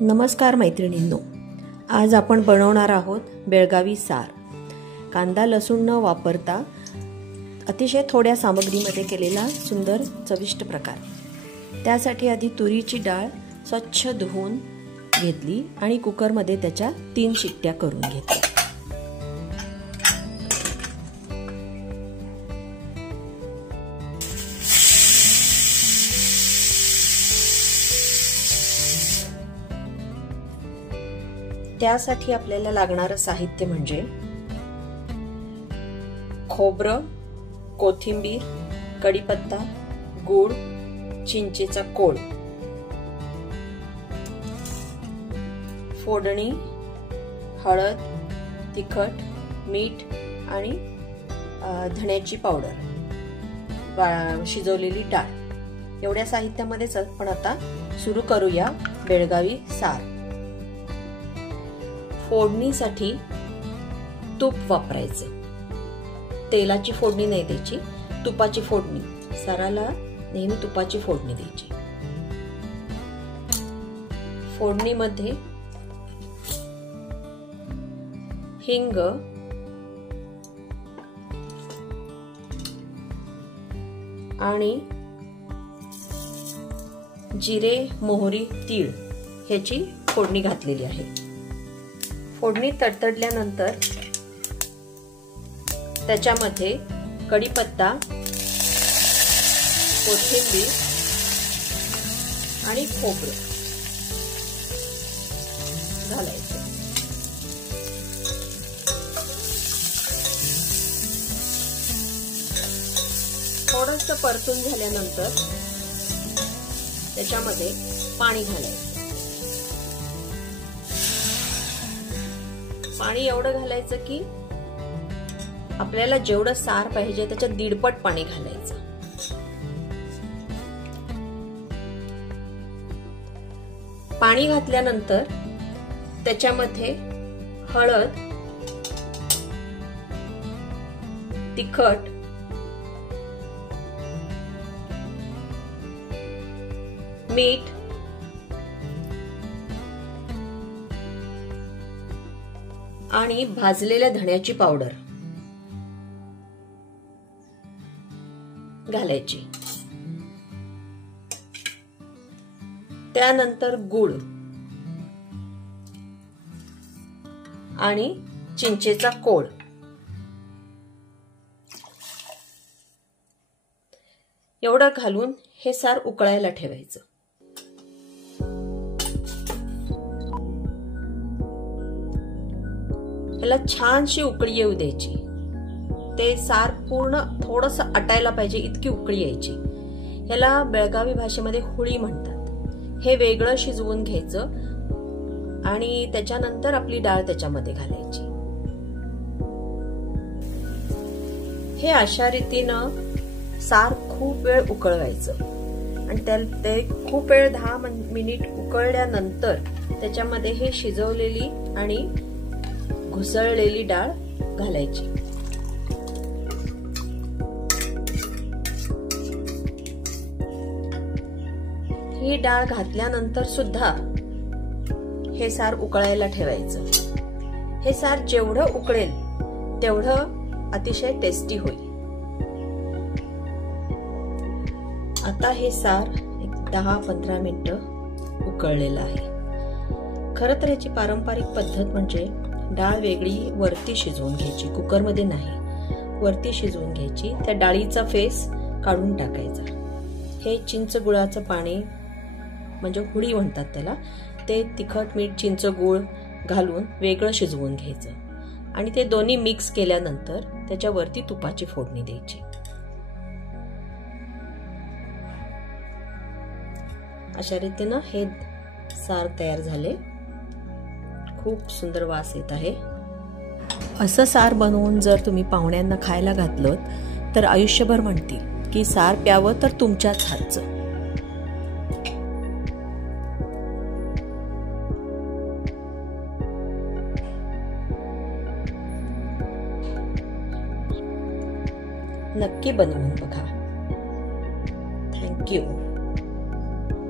नमस्कार मैत्रिणींनो, आज आपण बनवणार आहोत बेळगावी सार। कांदा लसूण न वापरता अतिशय थोड्या सामग्रीमध्ये केलेला सुंदर चविष्ट प्रकार। त्यासाठी आधी तुरीची डाळ स्वच्छ धुवून घेतली आणि कुकरमध्ये त्याच्या 3 शिट्ट्या करून घेतल्या। त्यासाठी आपल्याला लागणारे साहित्य म्हणजे खोबरं, कोथिंबीर, कढीपत्ता, गूळ, चिंचेचा कोळ, फोडणी, हळद, तिखट, मीठ आणि धण्याची पावडर, शिजवलेली डाळ। एवढ्या साहित्यामध्येच आपण आता सुरू करूया बेळगावी सार। फोडणीसाठी तूप वापरायचं। तेलाची फोडणी नाही द्यायची, तुपाची फोडणी। साराला नेहमी तुपाची फोडणी द्यायची। फोडणीमध्ये हिंग, आणि जिरे, मोहरी, तीळ ह्याची फोडणी घातलेली आहे। फोडणी तडतडल्यानंतर त्याच्यामध्ये कढीपत्ता, कोथिंबीर आणि खोबरं घालायचं। थोडंसं परतून झाल्यानंतर त्याच्यामध्ये पाणी घालायचं। पाणी एवढं घालायचं की आपल्याला जेवढं सार पाहिजे त्याच्या 1.5 पट पाणी घालायचं। पाणी घातल्यानंतर त्याच्यामध्ये हळद, तिखट, मीठ, आणि भाजलेल्या धण्याची पावडर घालायची। त्यानंतर गूळ आणि चिंचेचा कोळ एवढं घालून हे सार उकळायला ठेवायचं। याला छानशी उकळी येऊ द्यायची। ते सार पूर्ण थोडंसं आटायला पाहिजे इतकी उकळी यायची। याला बेळगावी भाषेमध्ये हुळी म्हणतात। हे वेगळं शिजवून घ्यायचं आणि त्याच्यानंतर आपली डाळ त्याच्यामध्ये घालायची। हे अशा रीतीनं सार खूप वेळ उकळवायचं आणि ते खूप वेळ 10 मिनिट उकळल्यानंतर त्याच्यामध्ये हे शिजवलेली आणि घुसळलेली डाळ घालायची। ही डाळ घातल्यानंतर सुद्धा हे सार उकळायला ठेवायचं। हे सार जेवढं उकळेल तेवढं अतिशय टेस्टी होईल। आता हे सार 10-15 मिनिटं उकळलेलं आहे। खरं तर याची पारंपरिक पद्धत म्हणजे डाळ वेगळी वरती शिजवून घ्यायची, कुकरमध्ये नाही, वरती शिजवून घ्यायची। त्या डाळीचा फेस काढून टाकायचा। हे चिंच गुळाचं पाणी म्हणजे हुळी म्हणतात त्याला, ते तिखट, मीठ, चिंच गुळ घालून वेगळं शिजवून घ्यायचं आणि ते दोन्ही मिक्स केल्यानंतर त्याच्यावरती तुपाची फोडणी द्यायची। अशा रीतीनं हे सार तयार झाले। खूप सुंदर वास येत आहे। असं सार बनवून जर तुम्ही पाहुण्यांना खायला घातलं तर आयुष्यभर म्हणतील की सार प्यावं तर तुमच्याच हातचं। नक्की बनवून बघा। थँक्यू।